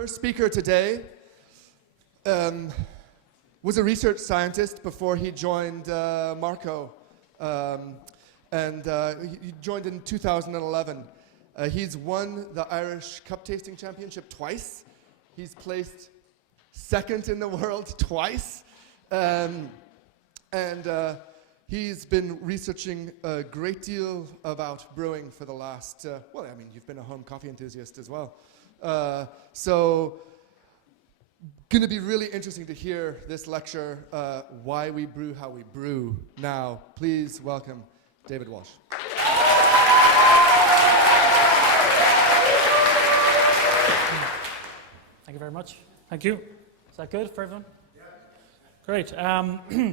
First speaker today was a research scientist before he joined Marco, and he joined in 2011. He's won the Irish Cup Tasting Championship twice. He's placed second in the world twice. He's been researching a great deal about brewing for the last, well, I mean, you've been a home coffee enthusiast as well. So, going to be really interesting to hear this lecture, Why We Brew How We Brew. Now, please welcome David Walsh. Thank you very much. Thank you. Is that good for everyone? Yeah. Great.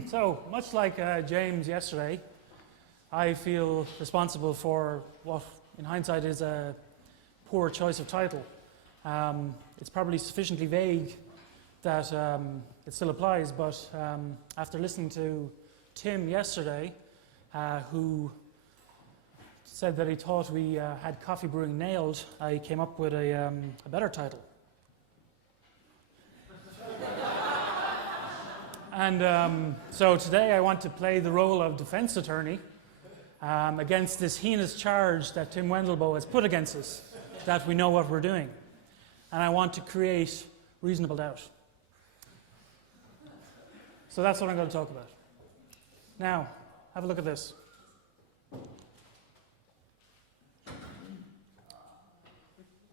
So, much like James yesterday, I feel responsible for what, in hindsight, is a poor choice of title. It's probably sufficiently vague that it still applies, but after listening to Tim yesterday, who said that he thought we had coffee brewing nailed, I came up with a better title. And so today I want to play the role of defense attorney against this heinous charge that Tim Wendelboe has put against us, that we know what we're doing. And I want to create reasonable doubt. So that's what I'm going to talk about. Now, have a look at this.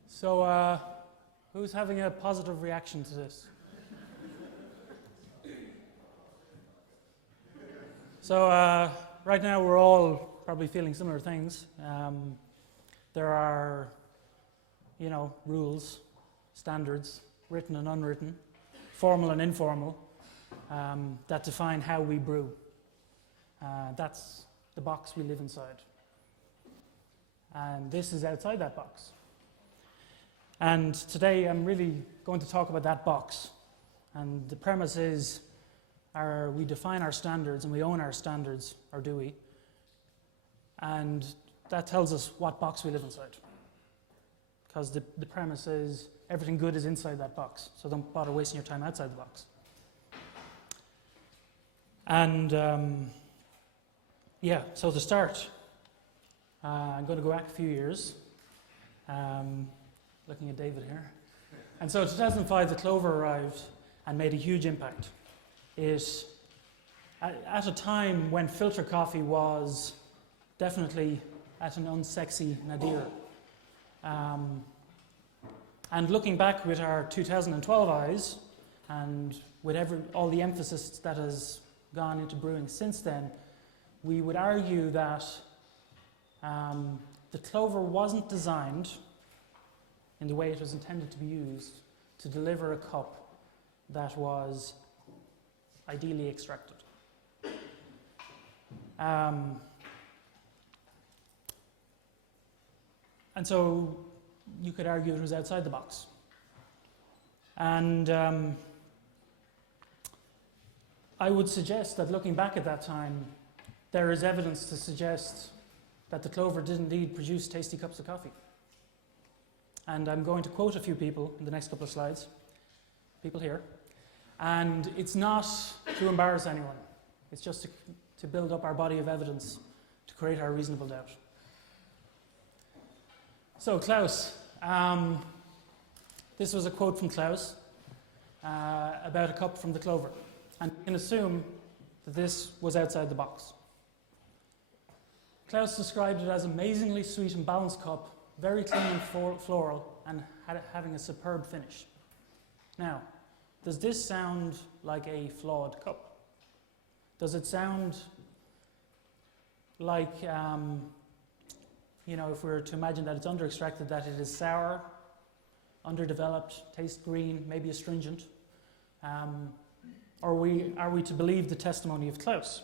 So, who's having a positive reaction to this? So, right now we're all probably feeling similar things. There are, rules, standards, written and unwritten, formal and informal, that define how we brew. That's the box we live inside. And this is outside that box. And today I'm really going to talk about that box. And the premise is, we define our standards and we own our standards, or do we? And that tells us what box we live inside. Because the premise is everything good is inside that box, so don't bother wasting your time outside the box. And so to start, I'm going to go back a few years, looking at David here. And so in 2005, the Clover arrived and made a huge impact. It, at a time when filter coffee was definitely at an unsexy nadir. And looking back with our 2012 eyes, and with all the emphasis that has gone into brewing since then, we would argue that the Clover wasn't designed in the way it was intended to be used to deliver a cup that was ideally extracted. And so you could argue it was outside the box. And I would suggest that looking back at that time, there is evidence to suggest that the Clover did indeed produce tasty cups of coffee. And I'm going to quote a few people in the next couple of slides, people here. And it's not to embarrass anyone. It's just to build up our body of evidence, to create our reasonable doubt. So Klaus, this was a quote from Klaus about a cup from the Clover. And you can assume that this was outside the box. Klaus described it as amazingly sweet and balanced cup, very clean and floral, and having a superb finish. Now, does this sound like a flawed cup? Does it sound like, if we were to imagine that it's under-extracted, that it is sour, underdeveloped, tastes green, maybe astringent? Or are we to believe the testimony of Klaus?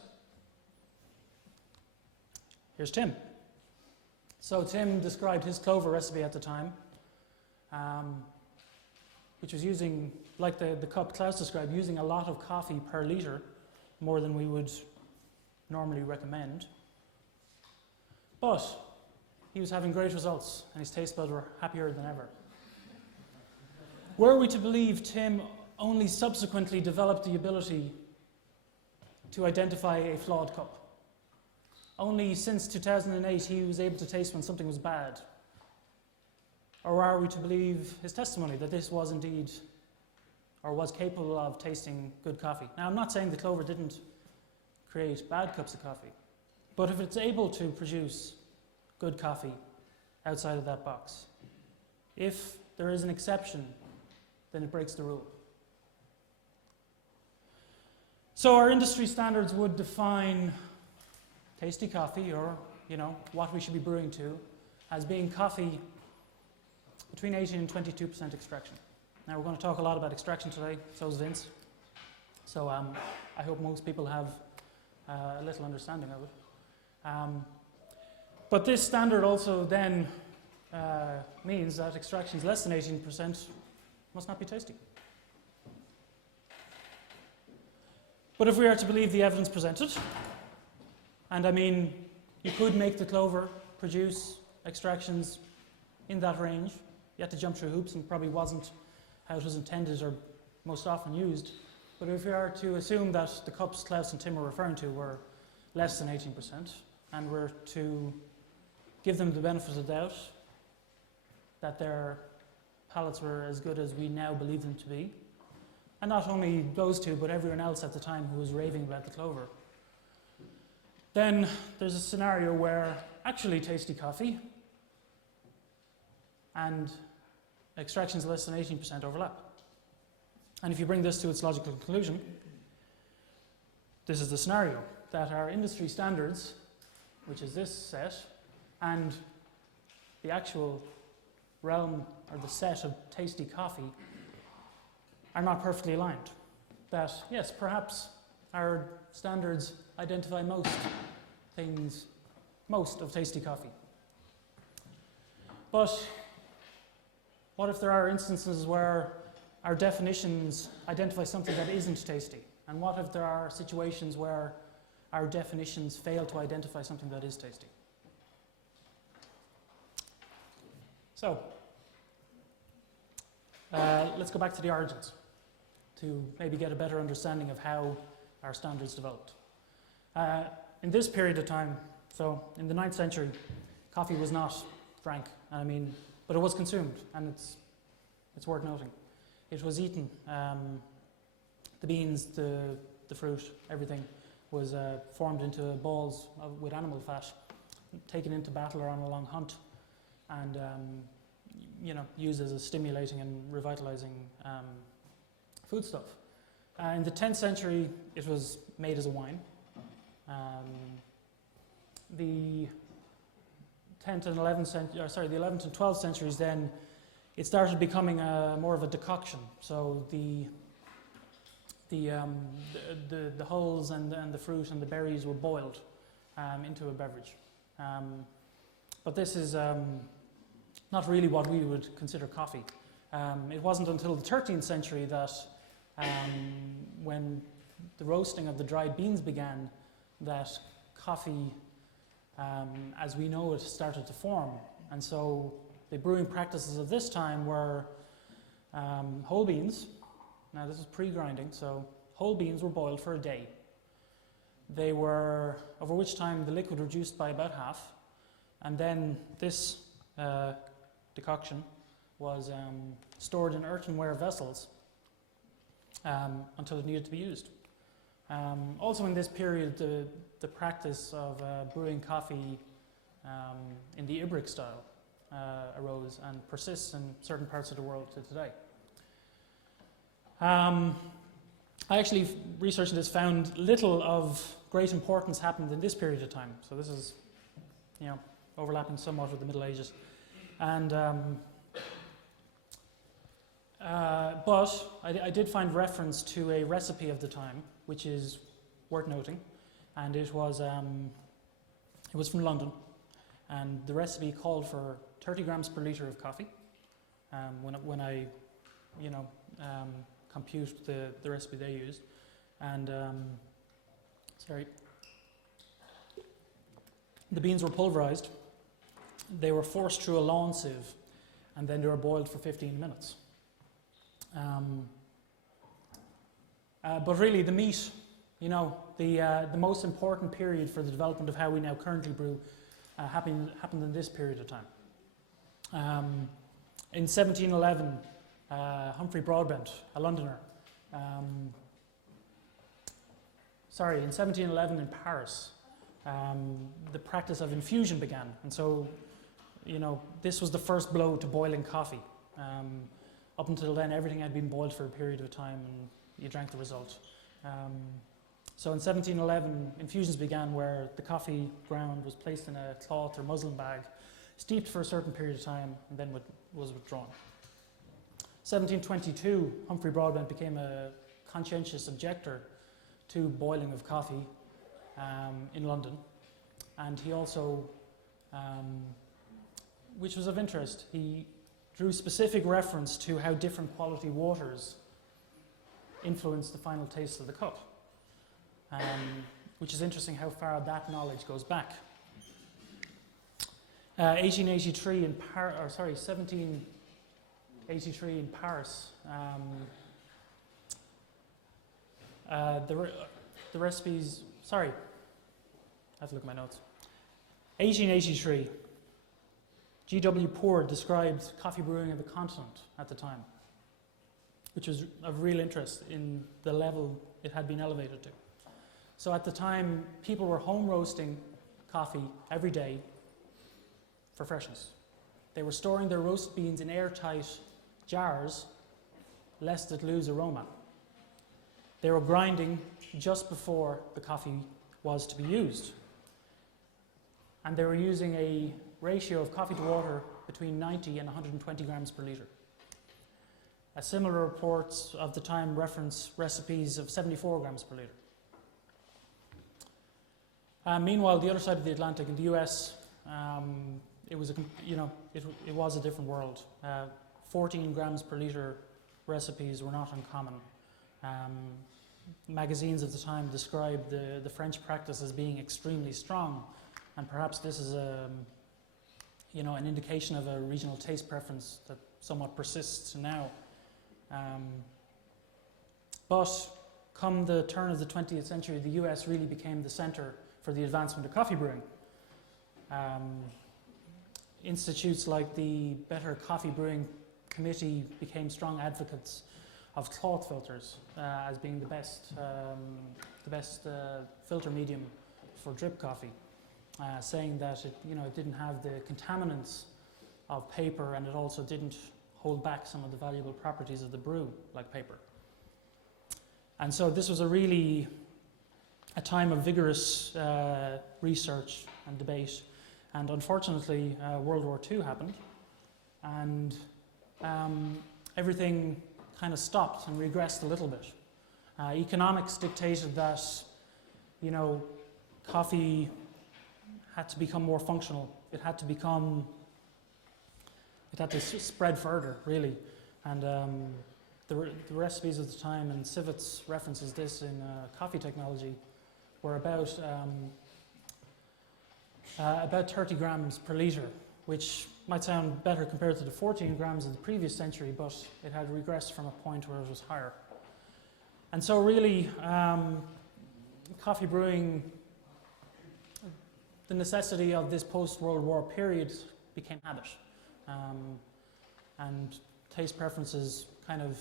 Here's Tim. So Tim described his Clover recipe at the time, which was using, like the cup Klaus described, using a lot of coffee per litre, more than we would normally recommend. But he was having great results, and his taste buds were happier than ever. Were we to believe Tim only subsequently developed the ability to identify a flawed cup? Only since 2008 he was able to taste when something was bad? Or are we to believe his testimony that this was indeed, or was capable of tasting good coffee? Now, I'm not saying that Clover didn't create bad cups of coffee, but if it's able to produce good coffee outside of that box, if there is an exception, then it breaks the rule. So our industry standards would define tasty coffee, or what we should be brewing to, as being coffee between 18 and 22% extraction. Now we're going to talk a lot about extraction today, so is Vince. So I hope most people have a little understanding of it. But this standard also then means that extractions less than 18% must not be tasty. But if we are to believe the evidence presented, and I mean, you could make the Clover produce extractions in that range. You had to jump through hoops and probably wasn't how it was intended or most often used. But if we are to assume that the cups Klaus and Tim were referring to were less than 18%, and we're to give them the benefit of the doubt that their palates were as good as we now believe them to be, and not only those two, but everyone else at the time who was raving about the Clover, then there's a scenario where actually tasty coffee and extractions less than 18% overlap. And if you bring this to its logical conclusion, this is the scenario, that our industry standards, which is this set, and the actual realm or the set of tasty coffee are not perfectly aligned. That, yes, perhaps our standards identify most of tasty coffee. But what if there are instances where our definitions identify something that isn't tasty? And what if there are situations where our definitions fail to identify something that is tasty? So, let's go back to the origins to maybe get a better understanding of how our standards developed. In this period of time, so in the 9th century, coffee was not drank, but it was consumed, and it's worth noting. It was eaten. The beans, the fruit, everything was formed into balls with animal fat, taken into battle or on a long hunt, and used as a stimulating and revitalizing foodstuff. In the 10th century, it was made as a wine. The 10th and 11th century, the 11th and 12th centuries, then it started becoming more of a decoction. So the hulls and the fruit and the berries were boiled into a beverage. But this is not really what we would consider coffee. It wasn't until the 13th century that when the roasting of the dried beans began, that coffee, as we know it, started to form. And so the brewing practices of this time were whole beans. Now this is pre-grinding, so whole beans were boiled for a day. They were, over which time the liquid reduced by about half, and then this decoction was stored in earthenware vessels until it needed to be used. Also in this period, the practice of brewing coffee in the Ibrick style arose and persists in certain parts of the world to today. I actually, researching this, found little of great importance happened in this period of time. So this is, overlapping somewhat with the Middle Ages. And but I did find reference to a recipe of the time, which is worth noting, and it was from London, and the recipe called for 30 grams per litre of coffee. When I compute the recipe they used, and the beans were pulverized. They were forced through a lawn sieve, and then they were boiled for 15 minutes. But really, the meat, the most important period for the development of how we now currently brew happened in this period of time. In 1711, Humphrey Broadbent, a Londoner, in 1711 in Paris, the practice of infusion began. And so, this was the first blow to boiling coffee. Up until then, everything had been boiled for a period of time and you drank the result. So in 1711, infusions began where the coffee ground was placed in a cloth or muslin bag, steeped for a certain period of time, and then was withdrawn. 1722, Humphrey Broadbent became a conscientious objector to boiling of coffee in London. And he also, which was of interest, he drew specific reference to how different quality waters influence the final taste of the cup, which is interesting how far that knowledge goes back. 1783 in Paris, the recipes, I have to look at my notes. 1883, G.W. Poor described coffee brewing in the continent at the time, which was of real interest in the level it had been elevated to. So at the time, people were home roasting coffee every day for freshness. They were storing their roast beans in airtight jars, lest it lose aroma. They were grinding just before the coffee was to be used. And they were using a ratio of coffee to water between 90 and 120 grams per litre. Similar reports of the time reference recipes of 74 grams per litre. Meanwhile, the other side of the Atlantic, in the US, it was a different world. 14 grams per litre recipes were not uncommon. Magazines at the time described the French practice as being extremely strong, and perhaps this is an indication of a regional taste preference that somewhat persists now. But come the turn of the 20th century, the US really became the center for the advancement of coffee brewing. Institutes like the Better Coffee Brewing Committee became strong advocates of cloth filters as being the best filter medium for drip coffee, saying that it didn't have the contaminants of paper, and it also didn't hold back some of the valuable properties of the brew, like paper. And so this was a time of vigorous research and debate. And unfortunately, World War II happened, and everything kind of stopped and regressed a little bit. Economics dictated that, coffee had to become more functional. It had to spread further, really. And the recipes of the time, and Civets references this in coffee technology, were about 30 grams per litre, which might sound better compared to the 14 grams of the previous century, but it had regressed from a point where it was higher. And so really, coffee brewing, the necessity of this post-World War period became habit. And taste preferences kind of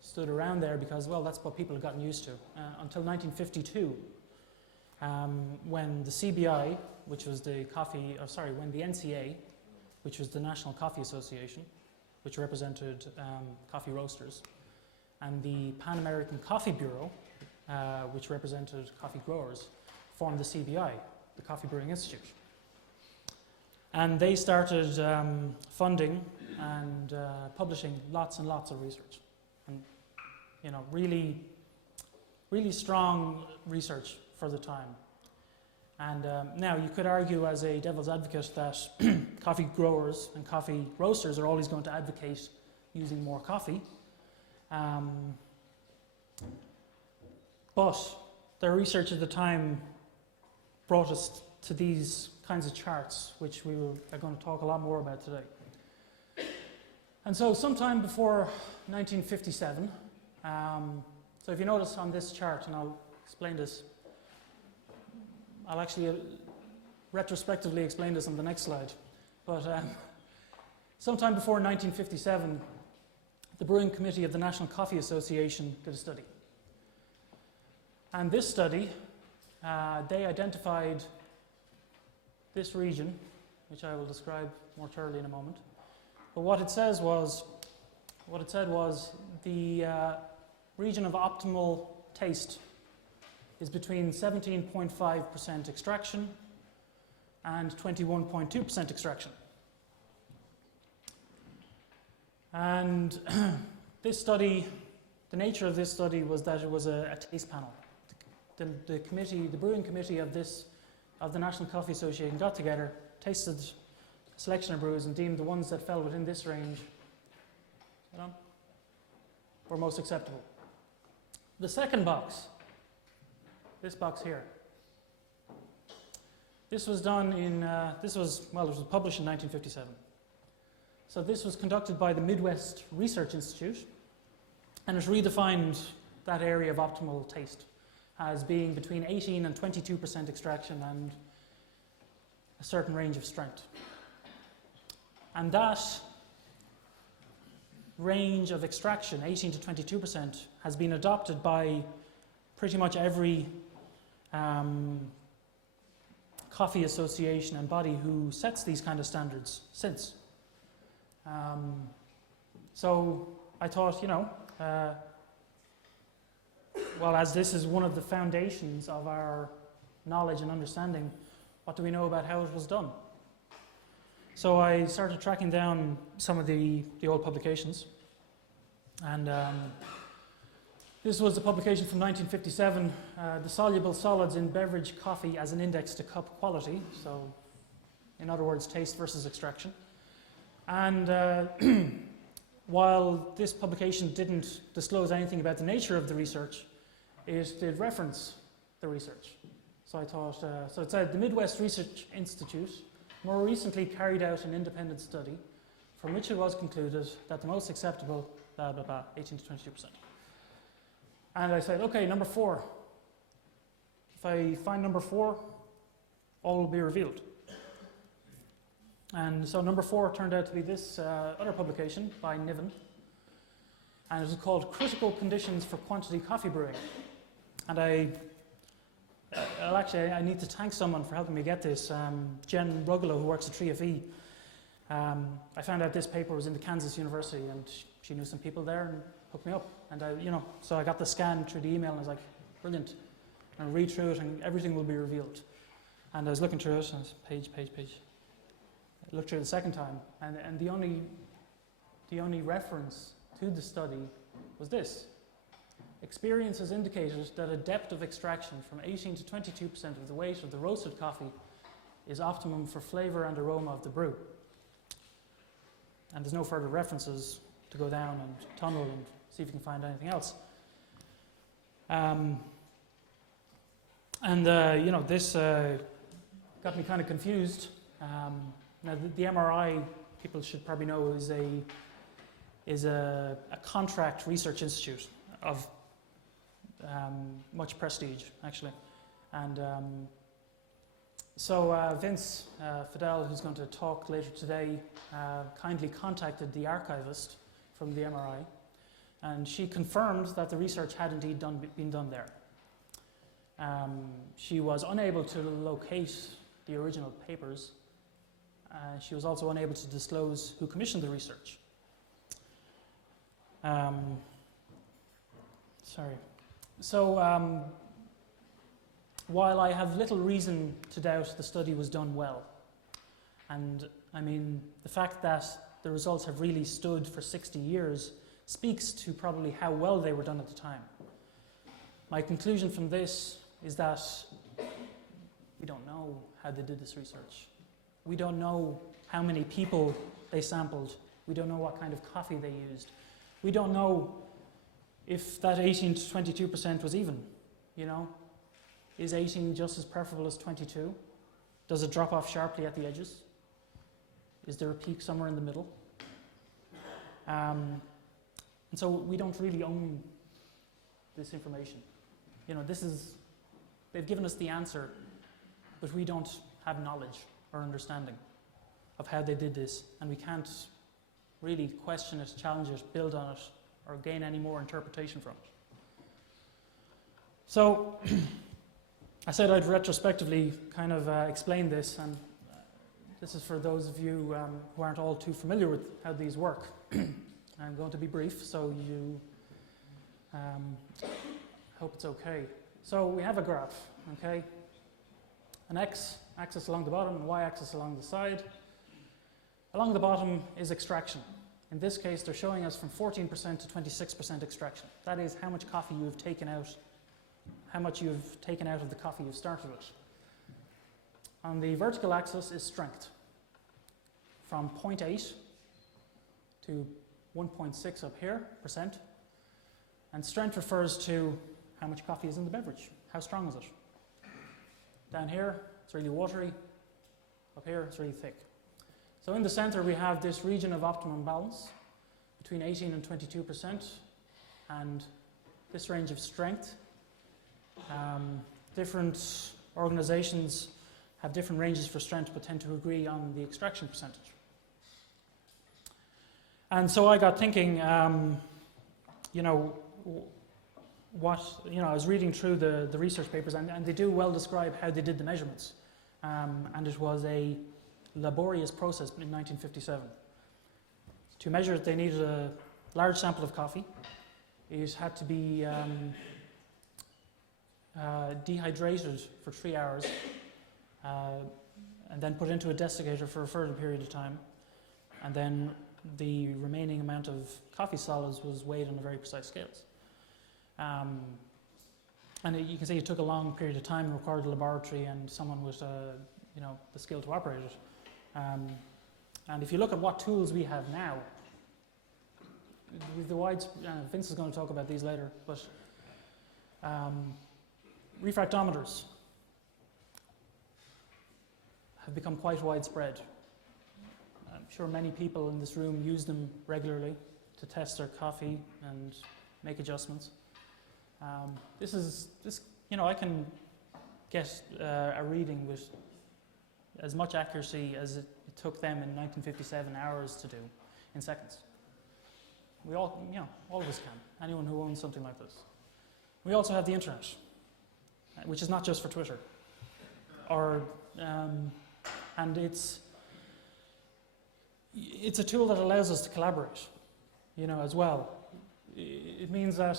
stood around there because, well, that's what people had gotten used to. Until 1952, when the CBI, which was when the NCA, which was the National Coffee Association, which represented coffee roasters, and the Pan American Coffee Bureau, which represented coffee growers, formed the CBI, the Coffee Brewing Institute. And they started funding and publishing lots and lots of research, and really strong research for the time. And now you could argue as a devil's advocate that coffee growers and coffee roasters are always going to advocate using more coffee. But their research at the time brought us to these kinds of charts, which are going to talk a lot more about today. And so sometime before 1957, so if you notice on this chart, and I'll explain this, I'll actually retrospectively explain this on the next slide, but sometime before 1957, the Brewing Committee of the National Coffee Association did a study. And this study, they identified this region, which I will describe more thoroughly in a moment. But what it said was the region of optimal taste is between 17.5% extraction and 21.2% extraction. And this study, the nature of this study was that it was a taste panel. The brewing committee of the National Coffee Association got together, tasted a selection of brews and deemed the ones that fell within this range were most acceptable. The second box, this box here, this was done in, it was published in 1957. So this was conducted by the Midwest Research Institute, and it redefined that area of optimal taste as being between 18 and 22% extraction and a certain range of strength. And that range of extraction, 18 to 22%, has been adopted by pretty much every coffee association and body who sets these kind of standards since. So I thought, well, as this is one of the foundations of our knowledge and understanding, what do we know about how it was done? So I started tracking down some of the old publications. And this was a publication from 1957, The Soluble Solids in Beverage Coffee as an Index to Cup Quality. So, in other words, taste versus extraction. And while this publication didn't disclose anything about the nature of the research, it did reference the research. So I thought, so it said the Midwest Research Institute more recently carried out an independent study from which it was concluded that the most acceptable, blah, blah, blah, 18 to 22%. And I said, okay, number 4. If I find number 4, all will be revealed. And so number 4 turned out to be this other publication by Niven. And it was called Critical Conditions for Quantity Coffee Brewing. And I need to thank someone for helping me get this. Jen Ruggelow, who works at 3FE. I found out this paper was in the Kansas University, and she knew some people there and hooked me up. And so I got the scan through the email, and I was like, brilliant. And I read through it, and everything will be revealed. And I was looking through it, and it was page. I looked through it the second time, and the only reference to the study was this. Experience has indicated that a depth of extraction from 18 to 22% of the weight of the roasted coffee is optimum for flavor and aroma of the brew. And there's no further references to go down and tunnel and see if you can find anything else. This got me kind of confused. Now, the MRI, people should probably know, is a contract research institute of much prestige, actually. And so Vince Fidel, who's going to talk later today, kindly contacted the archivist from the MRI, and she confirmed that the research had indeed been done there. She was unable to locate the original papers. She was also unable to disclose who commissioned the research. So while I have little reason to doubt the study was done well, and I mean the fact that the results have really stood for 60 years speaks to probably how well they were done at the time. My conclusion from this is that we don't know how they did this research. We don't know how many people they sampled. We don't know what kind of coffee they used. We don't know if that 18 to 22% was even, Is 18 just as preferable as 22? Does it drop off sharply at the edges? Is there a peak somewhere in the middle? And so we don't really own this information. You know, they've given us the answer, but we don't have knowledge or understanding of how they did this, and we can't really question it, challenge it, build on it, or gain any more interpretation from it. So I said I'd retrospectively kind of explain this, and this is for those of you who aren't all too familiar with how these work. I'm going to be brief, so you hope it's okay. So we have a graph, okay? An x-axis along the bottom and y-axis along the side. Along the bottom is extraction. In this case, they're showing us from 14% to 26% extraction. That is how much coffee you've taken out, how much you've taken out of the coffee you've started with. On the vertical axis is strength, from 0.8 to 1.6 up here, percent. And strength refers to how much coffee is in the beverage. How strong is it? Down here, it's really watery. Up here, it's really thick. So in the center, we have this region of optimum balance between 18 and 22%, and this range of strength. Different organizations have different ranges for strength, but tend to agree on the extraction percentage. And so I got thinking, you know, I was reading through the research papers, and they do well describe how they did the measurements. And it was a laborious process in 1957. To measure it, they needed a large sample of coffee. It had to be dehydrated for 3 hours, and then put into a desiccator for a further period of time. And then the remaining amount of coffee solids was weighed on a very precise scales. And you can see it took a long period of time, required a laboratory and someone with the skill to operate it. And if you look at what tools we have now, with the Vince is going to talk about these later, but refractometers have become quite widespread. I'm sure many people in this room use them regularly to test their coffee and make adjustments. I can get a reading with as much accuracy as it took them in 1957 hours to do in seconds. We all of us can. Anyone who owns something like this. We also have the internet, which is not just for Twitter, and it's a tool that allows us to collaborate, as well. It means that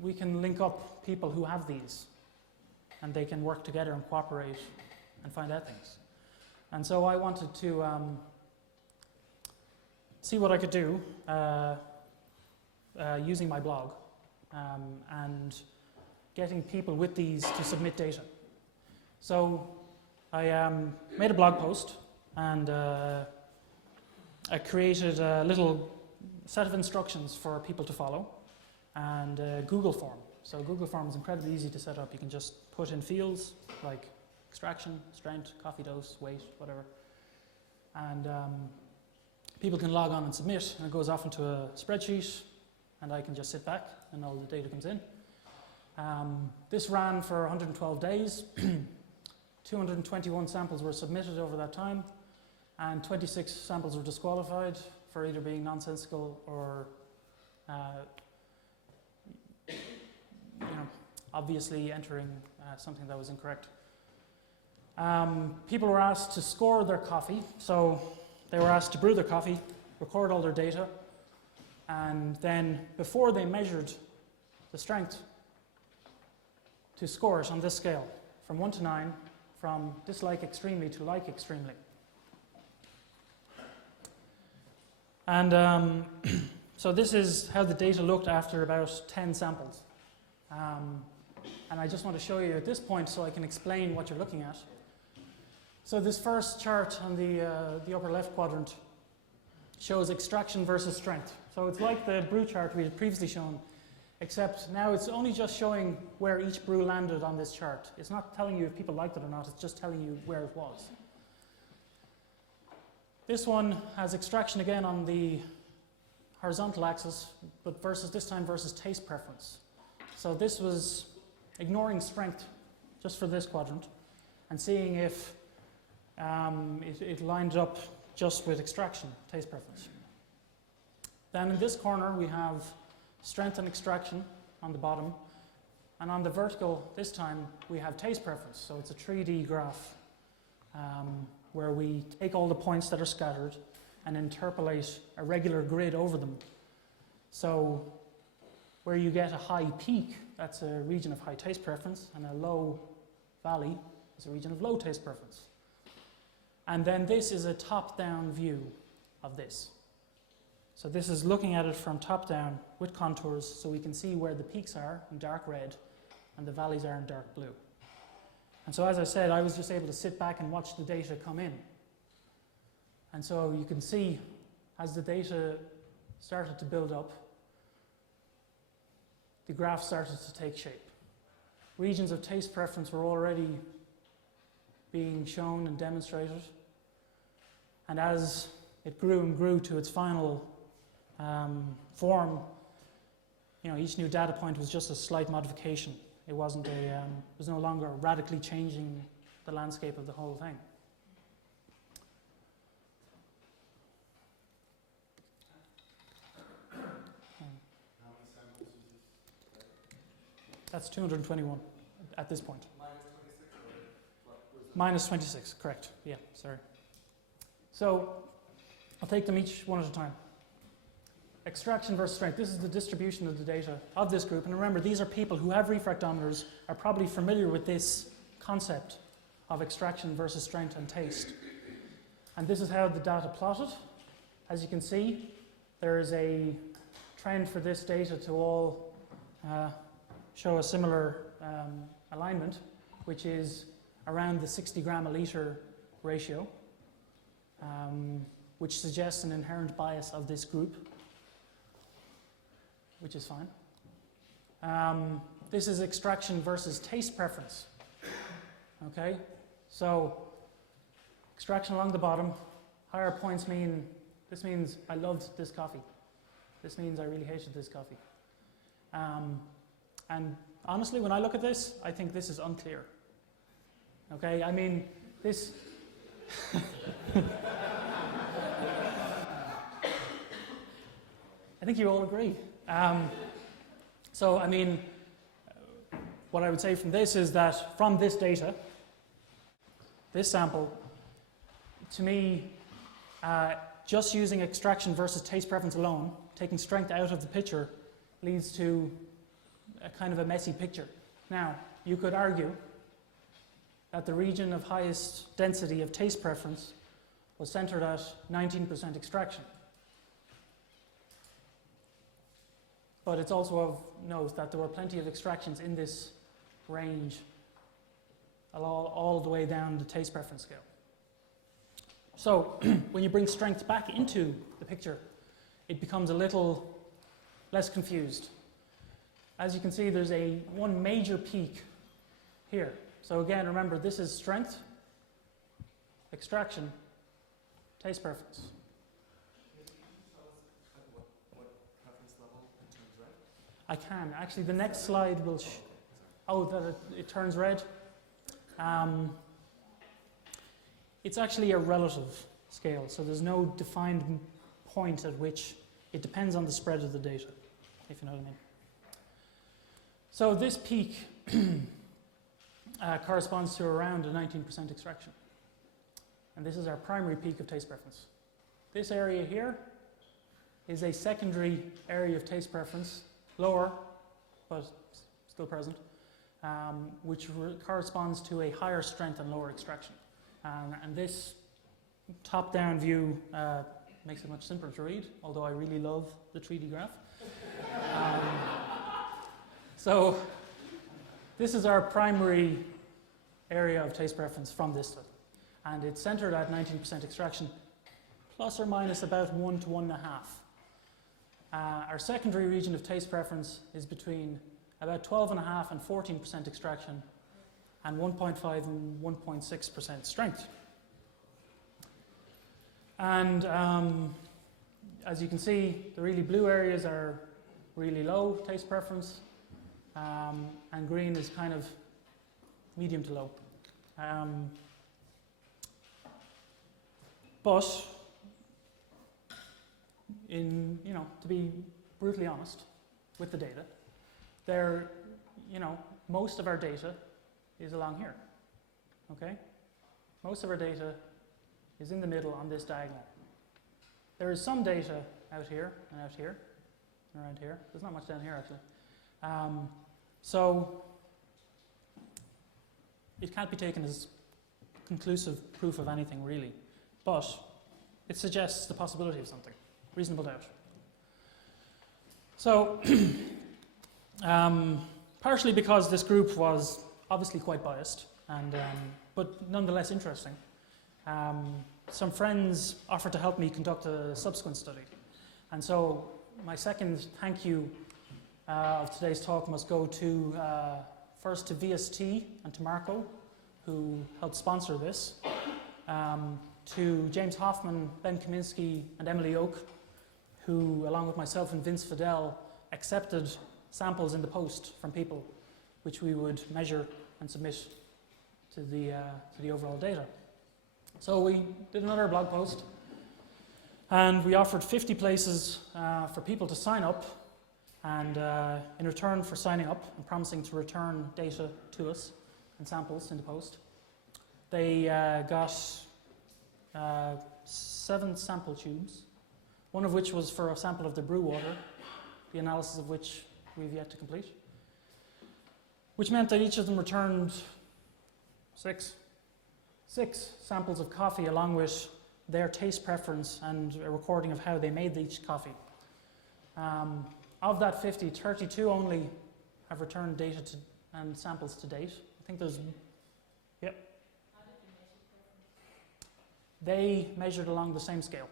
we can link up people who have these, and they can work together and cooperate and find out things. And so I wanted to see what I could do using my blog and getting people with these to submit data. So I made a blog post, and I created a little set of instructions for people to follow, and a Google form. So Google form is incredibly easy to set up. You can just put in fields like extraction, strength, coffee dose, weight, whatever. And people can log on and submit, and it goes off into a spreadsheet, and I can just sit back and all the data comes in. This ran for 112 days. 221 samples were submitted over that time, and 26 samples were disqualified for either being nonsensical or obviously entering something that was incorrect. People were asked to score their coffee, so they were asked to brew their coffee, record all their data, and then before they measured the strength, to score it on this scale, from 1 to 9, from dislike extremely to like extremely. And so this is how the data looked after about 10 samples. And I just want to show you at this point so I can explain what you're looking at. So this first chart on the upper left quadrant shows extraction versus strength. So it's like the brew chart we had previously shown, except now it's only just showing where each brew landed on this chart. It's not telling you if people liked it or not, it's just telling you where it was. This one has extraction again on the horizontal axis, but this time versus taste preference. So this was ignoring strength just for this quadrant and seeing if it lined up just with extraction, taste preference. Then in this corner we have strength and extraction on the bottom, and on the vertical this time we have taste preference. So it's a 3D graph where we take all the points that are scattered and interpolate a regular grid over them. So where you get a high peak, that's a region of high taste preference, and a low valley is a region of low taste preference. And then this is a top-down view of this. So this is looking at it from top down with contours, so we can see where the peaks are in dark red and the valleys are in dark blue. And so as I said, I was just able to sit back and watch the data come in. And so you can see as the data started to build up, the graph started to take shape. Regions of taste preference were already being shown and demonstrated. And as it grew and grew to its final form, each new data point was just a slight modification. It wasn't it was no longer radically changing the landscape of the whole thing. That's 221 at this point. Minus 26, correct. Yeah, sorry. So I'll take them each one at a time. Extraction versus strength. This is the distribution of the data of this group. And remember, these are people who have refractometers, are probably familiar with this concept of extraction versus strength and taste. And this is how the data plotted. As you can see, there is a trend for this data to all show a similar alignment, which is around the 60 gram a litre ratio, which suggests an inherent bias of this group, which is fine. This is extraction versus taste preference. Okay, so extraction along the bottom, higher points this means I loved this coffee. This means I really hated this coffee. And honestly, when I look at this, I think this is unclear. Okay, I mean, this... I think you all agree. So, I mean, what I would say from this is that from this data, this sample, to me, just using extraction versus taste preference alone, taking strength out of the picture, leads to a kind of a messy picture. Now, you could argue that the region of highest density of taste preference was centered at 19% extraction. But it's also of note that there were plenty of extractions in this range all the way down the taste preference scale. So when you bring strength back into the picture, it becomes a little less confused. As you can see, there's one major peak here. So again, remember, this is strength, extraction, taste preference. I can. Actually, the next slide will that it turns red. It's actually a relative scale, so there's no defined point at which it depends on the spread of the data, if you know what I mean. So this peak corresponds to around a 19% extraction. And this is our primary peak of taste preference. This area here is a secondary area of taste preference, lower, but still present, which corresponds to a higher strength and lower extraction. And this top-down view makes it much simpler to read, although I really love the 3D graph. So this is our primary area of taste preference from this study. And it's centered at 19% extraction, plus or minus about 1 to 1.5. Our secondary region of taste preference is between about 12.5 and 14% extraction, and 1.5 and 1.6% strength. And as you can see, the really blue areas are really low taste preference, and green is kind of medium to low. But to be brutally honest with the data, most of our data is along here. Okay? Most of our data is in the middle on this diagonal. There is some data out here and out here and around here. There's not much down here actually. So it can't be taken as conclusive proof of anything really, but it suggests the possibility of something, reasonable doubt. So partially because this group was obviously quite biased, but nonetheless interesting. Some friends offered to help me conduct a subsequent study. And so my second thank you of today's talk must go to first to VST and to Marco, who helped sponsor this, to James Hoffman, Ben Kaminsky, and Emily Oak, who, along with myself and Vince Fidel, accepted samples in the post from people, which we would measure and submit to the overall data. So we did another blog post, and we offered 50 places for people to sign up, and in return for signing up and promising to return data to us and samples in the post, they got 7 sample tubes, one of which was for a sample of the Brew water, the analysis of which we've yet to complete, which meant that each of them returned 6 samples of coffee along with their taste preference and a recording of how they made each coffee. Of that 50, 32 only have returned data and samples to date. I think there's, yep. They measured along the same scale.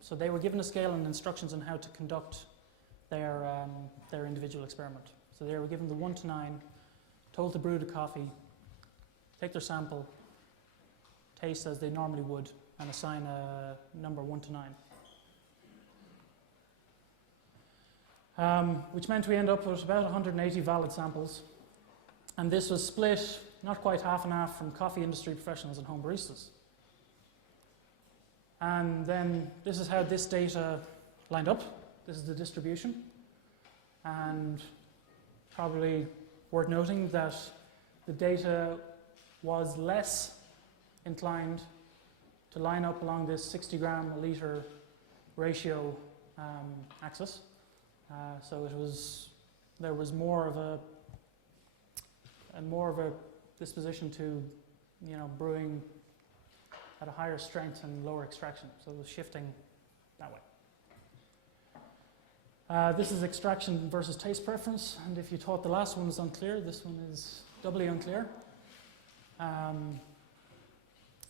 So they were given a scale and instructions on how to conduct their individual experiment. So they were given the 1 to 9, told to brew the coffee, take their sample, taste as they normally would, and assign a number 1 to 9. Which meant we end up with about 180 valid samples. And this was split, not quite half and half, from coffee industry professionals and home baristas. And then this is how this data lined up. This is the distribution. And probably worth noting that the data was less inclined to line up along this 60 gram a litre ratio axis. So there was more of a disposition to, brewing at a higher strength and lower extraction. So it was shifting that way. This is extraction versus taste preference, and if you thought the last one was unclear, this one is doubly unclear.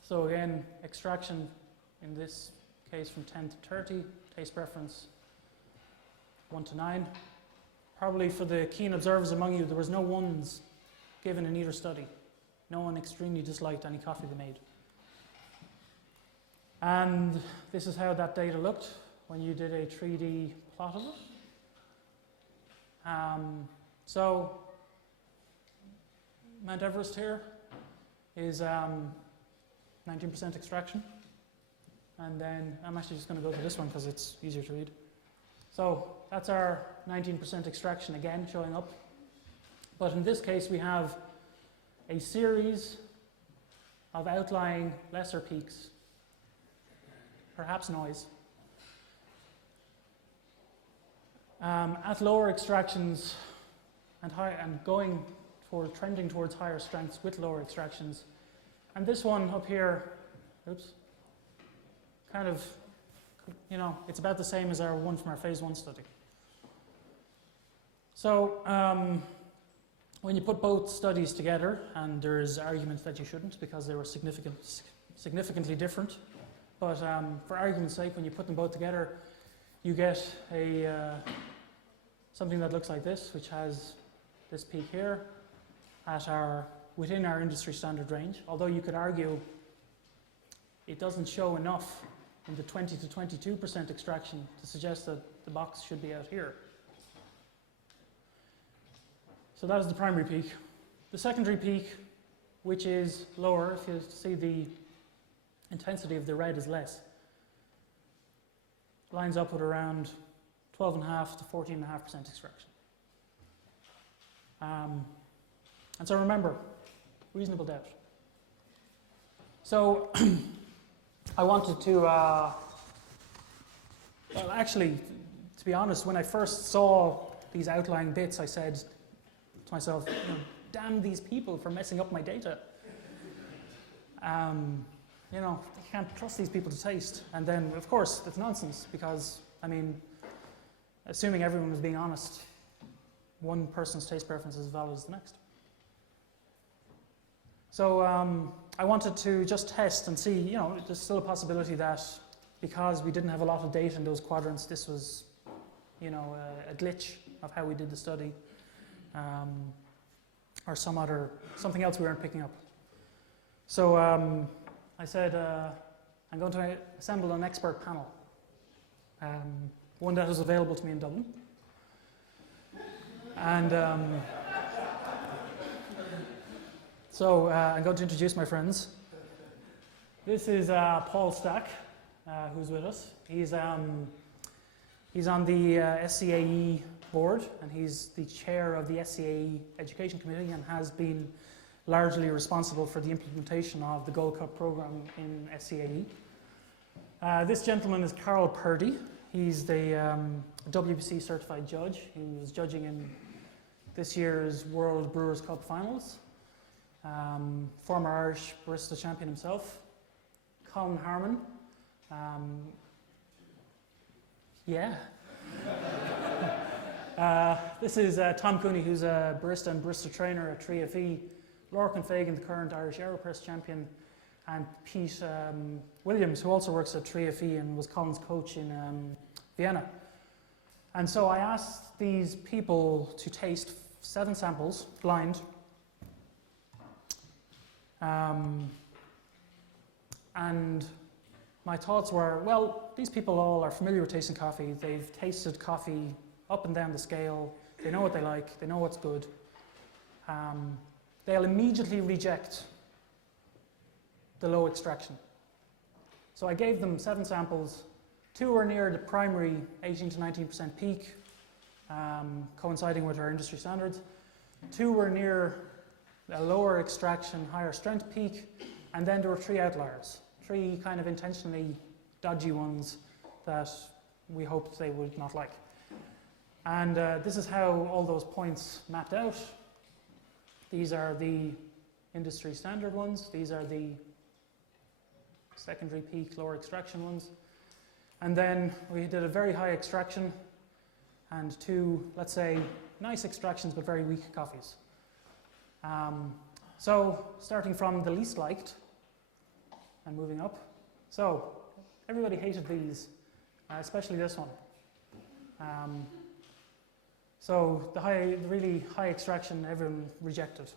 So again, extraction in this case from 10 to 30, taste preference 1 to 9. Probably for the keen observers among you, there was no 1s given in either study. No one extremely disliked any coffee they made. And this is how that data looked when you did a 3D plot of it. So Mount Everest here is 19% extraction. And then I'm actually just going to go to this one because it's easier to read. So that's our 19% extraction again showing up. But in this case we have a series of outlying lesser peaks, perhaps noise. At lower extractions and trending towards higher strengths with lower extractions. And this one up here, kind of, it's about the same as our one from our phase 1 study. So when you put both studies together, and there's arguments that you shouldn't because they were significantly different, but for argument's sake, when you put them both together, you get something that looks like this, which has this peak here within our industry standard range. Although you could argue it doesn't show enough in the 20 to 22% extraction to suggest that the box should be out here. So that is the primary peak. The secondary peak, which is lower, if you see the intensity of the red is less, lines up with around 12.5 to 14.5% extraction. And so remember, reasonable doubt. So I wanted to, well actually, to be honest, when I first saw these outlying bits, I said to myself, damn these people for messing up my data. You can't trust these people to taste. And then, of course, that's nonsense because, assuming everyone was being honest, one person's taste preference is as valid as the next. So I wanted to just test and see, there's still a possibility that because we didn't have a lot of data in those quadrants, this was, a glitch of how we did the study, or something else we weren't picking up. So I said, I'm going to assemble an expert panel, one that is available to me in Dublin. And so I'm going to introduce my friends. This is Paul Stack, who's with us. He's on the SCAE board, and he's the chair of the SCAE Education Committee and has been largely responsible for the implementation of the Gold Cup program in SCAE. This gentleman is Carol Purdy. He's the WBC certified judge. He was judging in this year's World Brewers Cup finals. Former Irish barista champion himself. Colin Harmon. This is Tom Cooney, who's a barista and barista trainer at 3FE. Lorcan Fagan, the current Irish AeroPress champion. And Pete Williams, who also works at 3FE and was Colin's coach in Vienna. And so I asked these people to taste 7 samples, blind. And my thoughts were, well, these people all are familiar with tasting coffee. They've tasted coffee up and down the scale. They know what they like. They know what's good. They'll immediately reject the low extraction. So I gave them 7 samples. 2 were near the primary 18 to 19% peak, coinciding with our industry standards. 2 were near a lower extraction, higher strength peak, and then there were 3 outliers. 3 kind of intentionally dodgy ones that we hoped they would not like. And this is how all those points mapped out. These are the industry standard ones. These are the secondary peak, lower extraction ones. And then we did a very high extraction and 2, let's say, nice extractions but very weak coffees. So starting from the least liked and moving up. So everybody hated these, especially this one. So the really high extraction, everyone rejected.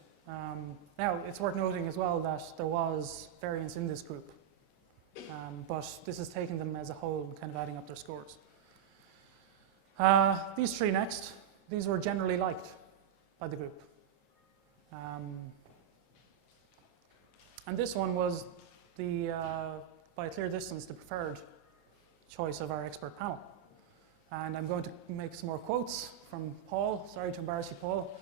Now, it's worth noting as well that there was variance in this group, but this is taking them as a whole and kind of adding up their scores. These 3 next, these were generally liked by the group. And this one was by a clear distance, the preferred choice of our expert panel. And I'm going to make some more quotes from Paul. Sorry to embarrass you, Paul.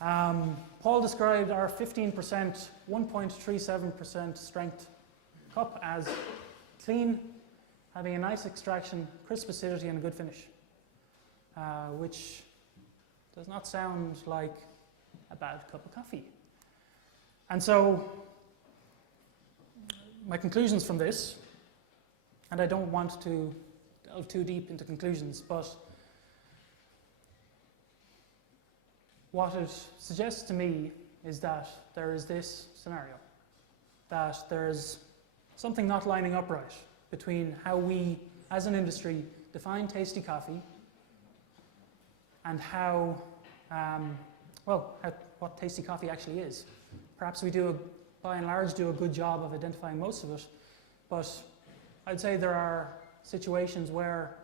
Paul described our 15%, 1.37% strength cup as clean, having a nice extraction, crisp acidity, and a good finish, which does not sound like a bad cup of coffee. And so my conclusions from this, and I don't want to delve too deep into conclusions, but what it suggests to me is that there is this scenario, that there's something not lining up right between how we, as an industry, define tasty coffee and what tasty coffee actually is. Perhaps we do, by and large, do a good job of identifying most of it, but I'd say there are situations where,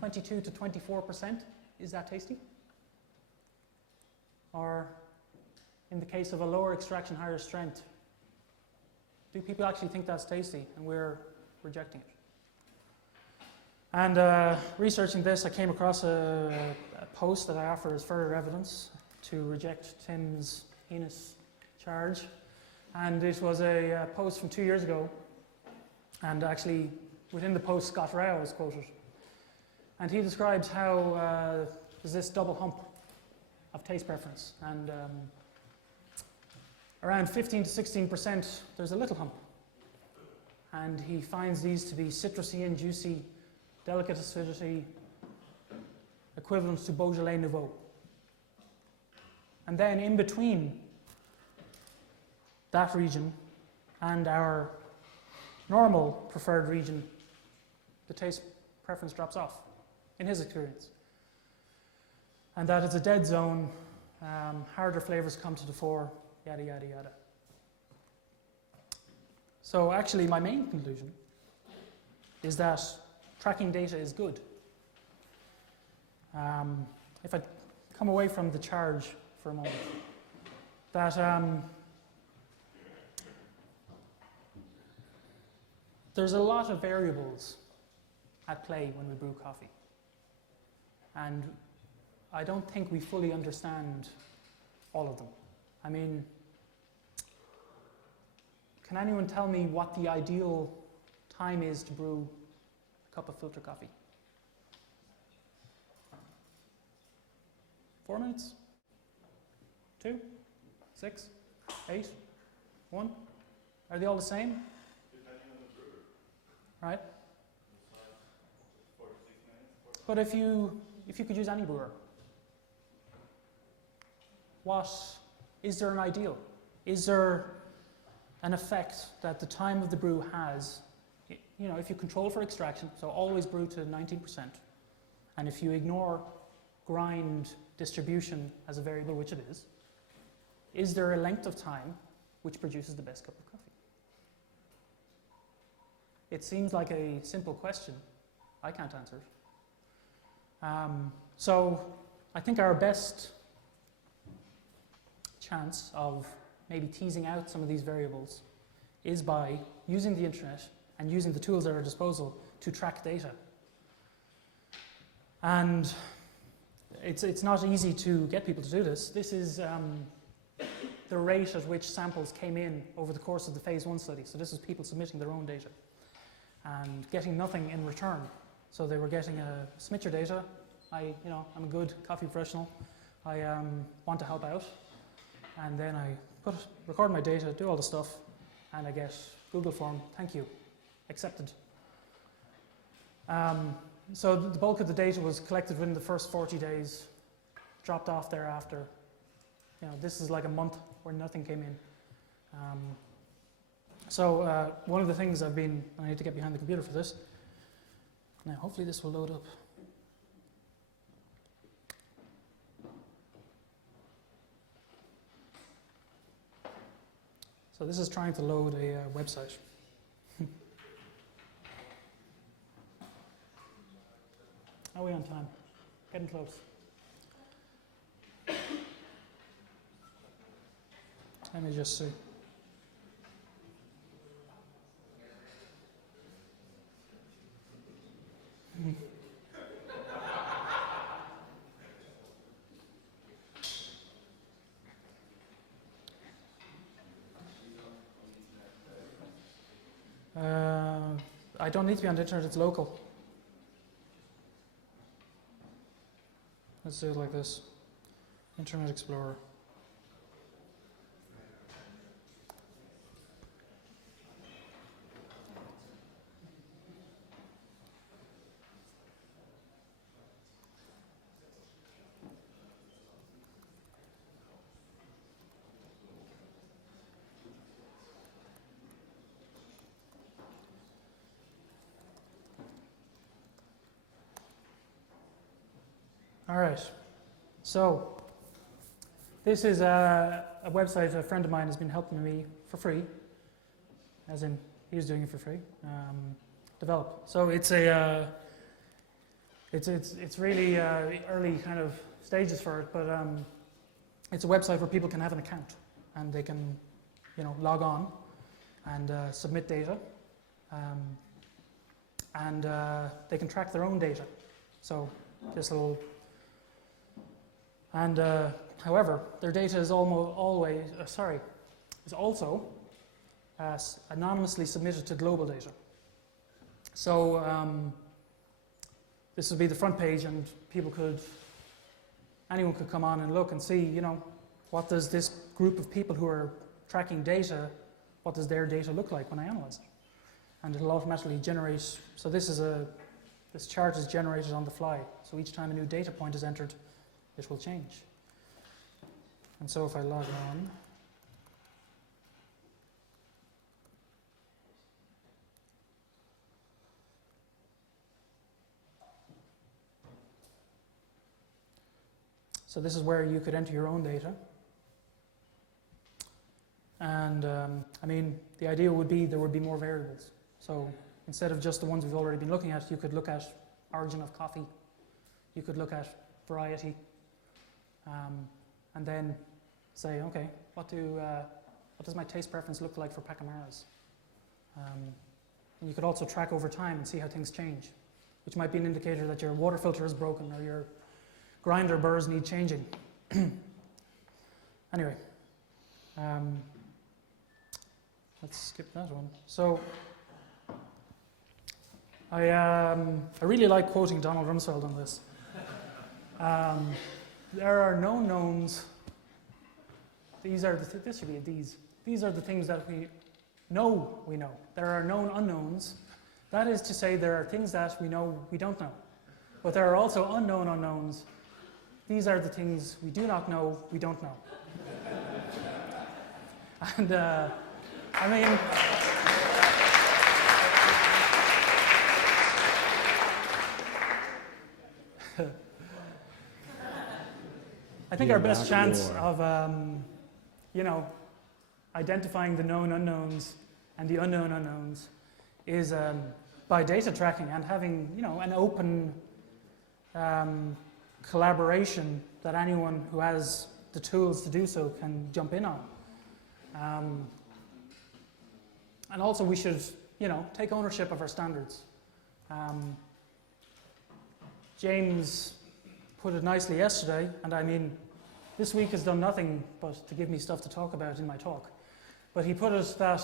22 to 24%, is that tasty? Or in the case of a lower extraction, higher strength, do people actually think that's tasty and we're rejecting it? And researching this, I came across a post that I offer as further evidence to reject Tim's heinous charge. And it was a post from 2 years ago. And actually, within the post, Scott Rao is quoted. And he describes how there's this double hump of taste preference. And around 15 to 16%, there's a little hump. And he finds these to be citrusy and juicy, delicate acidity, equivalent to Beaujolais Nouveau. And then in between that region and our normal preferred region, the taste preference drops off, in his experience. And that is a dead zone, harder flavors come to the fore, yada, yada, yada. So actually my main conclusion is that tracking data is good. If I come away from the charge for a moment, that there's a lot of variables at play when we brew coffee. And I don't think we fully understand all of them. I mean, can anyone tell me what the ideal time is to brew a cup of filter coffee? 4 minutes? 2? 6? 8? 1? Are they all the same? Depending on the brewer. Right? 4 to 6 minutes. But if you could use any brewer, is there an ideal? Is there an effect that the time of the brew has? If you control for extraction, so always brew to 19%, and if you ignore grind distribution as a variable, which it is there a length of time which produces the best cup of coffee? It seems like a simple question. I can't answer it. So I think our best chance of maybe teasing out some of these variables is by using the internet and using the tools at our disposal to track data. And it's not easy to get people to do this. This is the rate at which samples came in over the course of the phase 1 study. So this is people submitting their own data and getting nothing in return. So they were getting submit your data. I'm a good coffee professional. I want to help out. And then I record my data, do all the stuff, and I get Google form, thank you, accepted. So the bulk of the data was collected within the first 40 days, dropped off thereafter. This is like a month where nothing came in. So one of the things I need to get behind the computer for this. Now hopefully this will load up. So this is trying to load a website. Are we on time? Getting close. Let me just see. I don't need to be on the internet, it's local. Let's do it like this. Internet Explorer. All right, so this is a website a friend of mine has been helping me for free, as in he was doing it for free. develop. So it's it's really early kind of stages for it, but it's a website where people can have an account and they can, log on and submit data, and they can track their own data. So this little, and however, their data is is also anonymously submitted to global data. So this would be the front page, and anyone could come on and look and see, what does this group of people who are tracking data, what does their data look like when I analyze it? And it'll automatically generate, so this chart is generated on the fly. So each time a new data point is entered, it will change. And so if I log on, so this is where you could enter your own data. And the idea would be there would be more variables. So instead of just the ones we've already been looking at, you could look at origin of coffee, you could look at variety, and then say, okay, what does my taste preference look like for Pacamaras? And you could also track over time and see how things change, which might be an indicator that your water filter is broken or your grinder burrs need changing. Anyway, let's skip that one. So I really like quoting Donald Rumsfeld on this. There are no knowns. These are this should be a these. These are the things that we know we know. There are known unknowns. That is to say, there are things that we know we don't know. But there are also unknown unknowns. These are the things we do not know we don't know. And I think our best chance of, identifying the known unknowns and the unknown unknowns is by data tracking and having, an open collaboration that anyone who has the tools to do so can jump in on. And also we should, take ownership of our standards. James put it nicely yesterday, and this week has done nothing but to give me stuff to talk about in my talk. But he put it that,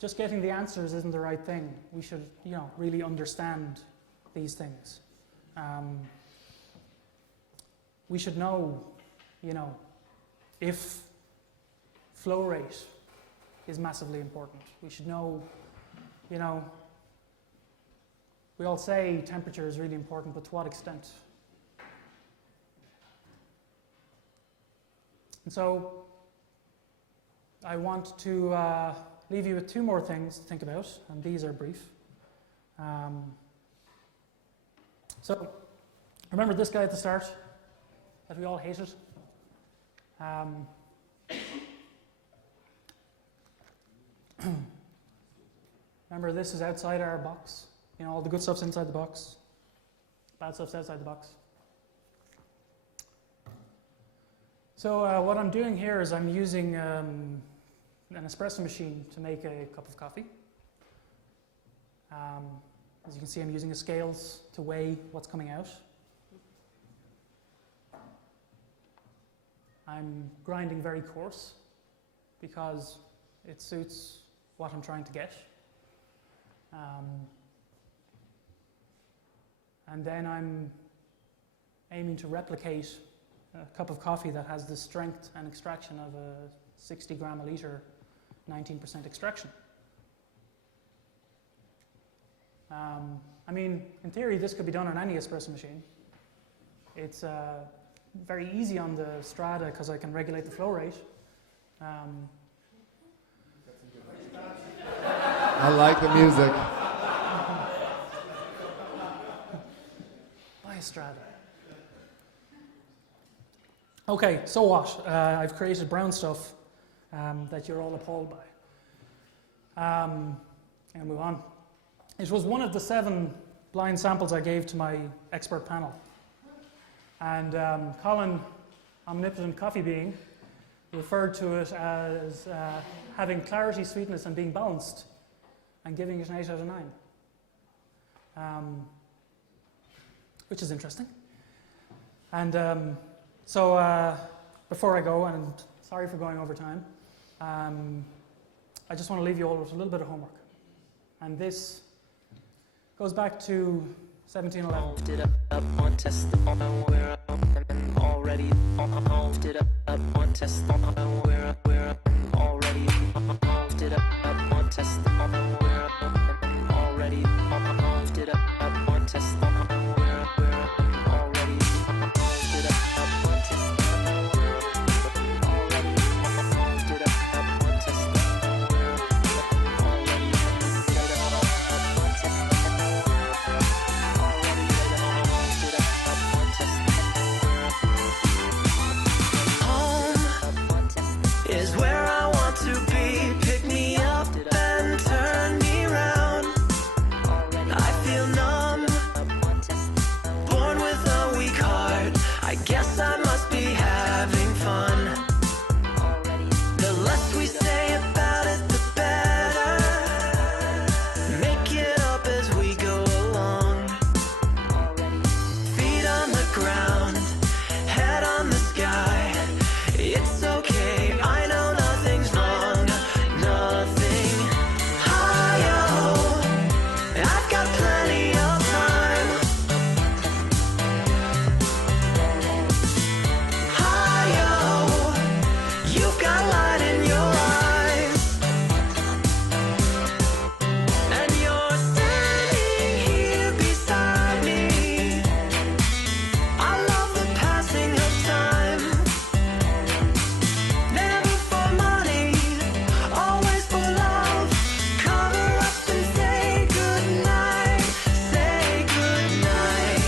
just getting the answers isn't the right thing. We should, really understand these things. We should know, if flow rate is massively important. We should know, we all say temperature is really important, but to what extent? And so I want to leave you with two more things to think about, and these are brief. So remember this guy at the start that we all hated? Remember, this is outside our box. All the good stuff's inside the box. Bad stuff's outside the box. So what I'm doing here is I'm using an espresso machine to make a cup of coffee. As you can see, I'm using scales to weigh what's coming out. I'm grinding very coarse because it suits what I'm trying to get. And then I'm aiming to replicate a cup of coffee that has the strength and extraction of a 60 gram a litre, 19% extraction. In theory, this could be done on any espresso machine. It's very easy on the Strada because I can regulate the flow rate. I like the music. Buy a Strada. Okay, so what? I've created brown stuff that you're all appalled And move on. It was one of the 7 blind samples I gave to my expert panel. And Colin, omnipotent coffee being, referred to it as having clarity, sweetness, and being balanced, and giving it an 8 out of 9. Which is interesting. And so before I go, and sorry for going over time, I just want to leave you all with a little bit of homework. And this goes back to 1711. Did a one test where I'm already did a one test where I'm already did a one test where I'm already did a one test where I'm already did a one test already did a one test where I'm already did a one test is where I want to be. Pick me up and turn me around. I feel numb, born with a weak heart. I guess I must be having fun. The less we say about it, the better. Make it up as we go along. Feet on the ground, head on the sky. It's okay, I know nothing's wrong, nothing. Hi-yo, I've got plenty of time. Hi-yo, you've got light in your eyes. And you're standing here beside me. I love the passing of time. Never for money, always for love. Cover up and say goodnight. Say goodnight.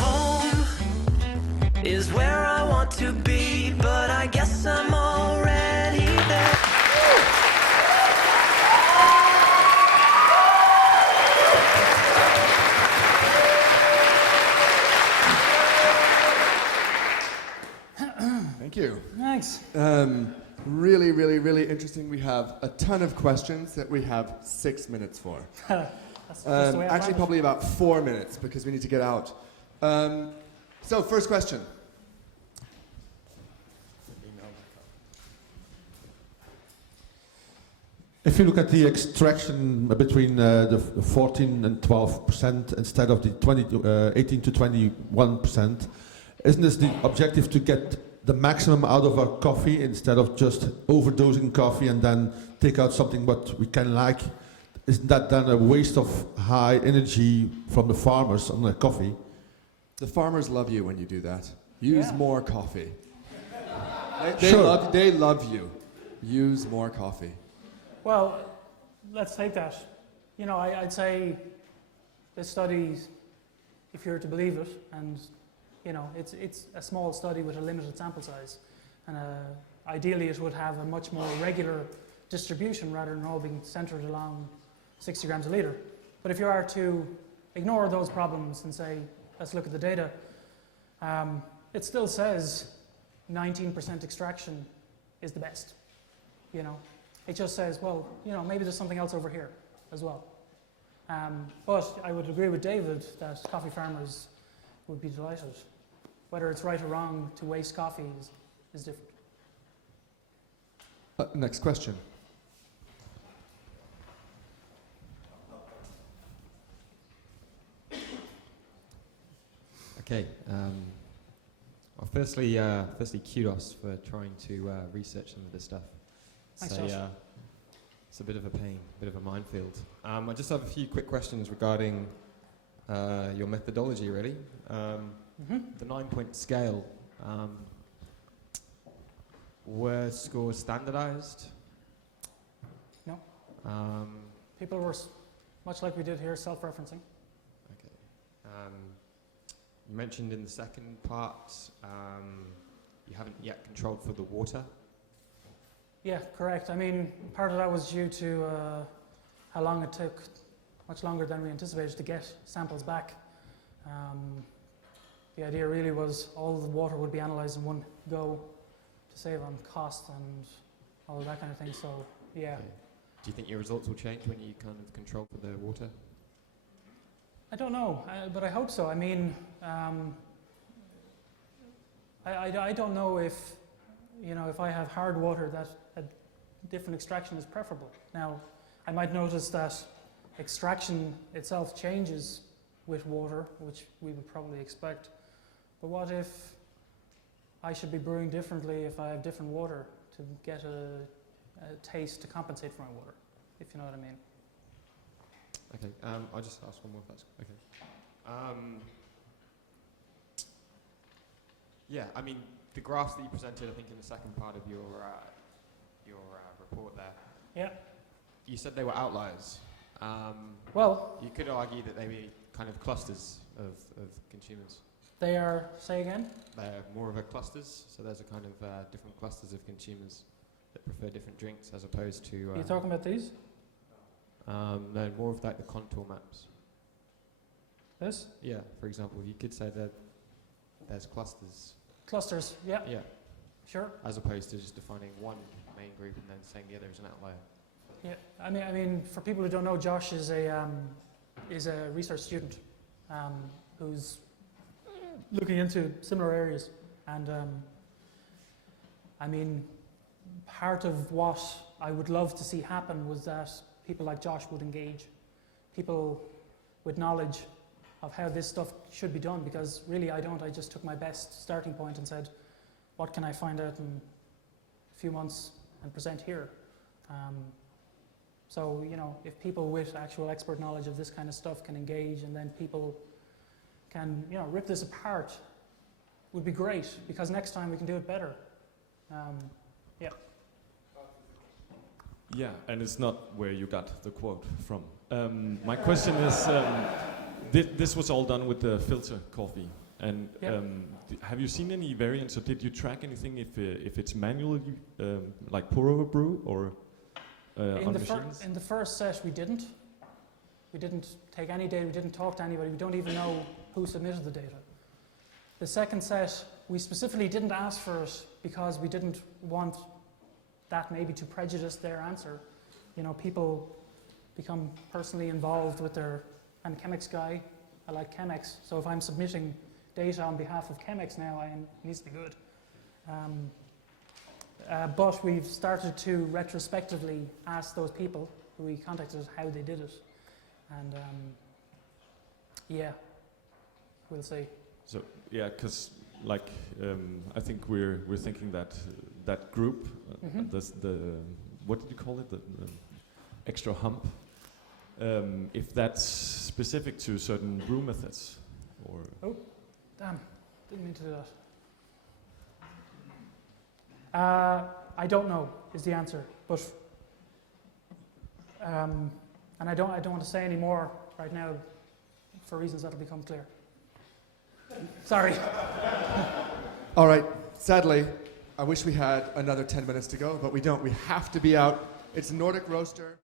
Home is where I want to be, but I guess I'm already there. Thank you. Thanks. Really, really, really interesting. We have a ton of questions that we have 6 minutes for. That's the way I Actually, planned it. probably about 4 minutes because we need to get out. So, first question. If you look at the extraction between the 14 and 12% instead of the 18 to 21%, isn't this the objective to get the maximum out of our coffee instead of just overdosing coffee and then take out something what we can like? Isn't that then a waste of high energy from the farmers on the coffee? The farmers love you when you do that. Use Yeah. more coffee. They Sure. they love you. Use more coffee. Well, let's take that. You know, I'd say this study, if you're to believe it, and you know, it's a small study with a limited sample size, and ideally it would have a much more regular distribution rather than all being centered along 60 grams a liter. But if you are to ignore those problems and say, let's look at the data, it still says 19% extraction is the best. You know, it just says, well, you know, maybe there's something else over here as well. But I would agree with David that coffee farmers would be delighted. Whether it's right or wrong to waste coffee is different. Next question. Okay. Well, firstly, kudos for trying to research some of this stuff. Thanks, So, Josh. it's a bit of a pain, a bit of a minefield. I just have a few quick questions regarding your methodology, really. The 9-point scale, were scores standardized? No. Um, People were, much like we did here, self-referencing. okay. You mentioned in the second part you haven't yet controlled for the water. Yeah, correct. I mean, part of that was due to how long it took, much longer than we anticipated to get samples back. The idea really was all the water would be analysed in one go to save on cost and all of that kind of thing. So, yeah. Okay. Do you think your results will change when you kind of control for the water? I don't know, but I hope so. I mean, I don't know if, you know, if I have hard water that a different extraction is preferable. Now, I might notice that extraction itself changes with water, which we would probably expect. But what if I should be brewing differently if I have different water to get a taste to compensate for my water, if you know what I mean? Okay, I'll just ask one more if that's okay. Yeah, I mean, the graphs that you presented, I think, in the second part of your report there. Yeah. You said they were outliers. Well, you could argue that they were kind of clusters of consumers. they are, say again? They're more of a clusters, so there's a kind of different clusters of consumers that prefer different drinks as opposed to... Are you talking about these? No, more of like the contour maps. This? Yeah, for example, you could say that there's clusters. Clusters, yeah, Yeah, sure. as opposed to just defining one main group and then saying the other is an outlier. Yeah, I mean, for people who don't know, Josh is a research student who's looking into similar areas, and I mean, part of what I would love to see happen was that people like Josh would engage, people with knowledge of how this stuff should be done, because really I don't. I just took my best starting point and said, what can I find out in a few months and present here? So, you know, if people with actual expert knowledge of this kind of stuff can engage, and then people can, you know, rip this apart, would be great, because next time we can do it better. Yeah. Yeah, and it's not where you got the quote from. My question is, this was all done with the filter coffee, and Yep. Have you seen any variants, or did you track anything if it's manually, like pour over brew, or on machines? In the first set, we didn't. We didn't take any data. We didn't talk to anybody. We don't even know who submitted the data. The second set, we specifically didn't ask for it because we didn't want that maybe to prejudice their answer. You know, people become personally involved with their... I'm a Chemex guy. I like Chemex. So if I'm submitting data on behalf of Chemex now, it needs to be good. But we've started to retrospectively ask those people who we contacted how they did it. And yeah, we'll see. So yeah, because like I think we're thinking that that group, the what did you call it, the extra hump, if that's specific to certain brew methods, or Oh, damn! Didn't mean to do that. I don't know is the answer, but and I don't want to say any more right now for reasons that'll become clear. Sorry. All right, sadly, I wish we had another 10 minutes to go, but we don't. We have to be out. It's Nordic Roaster.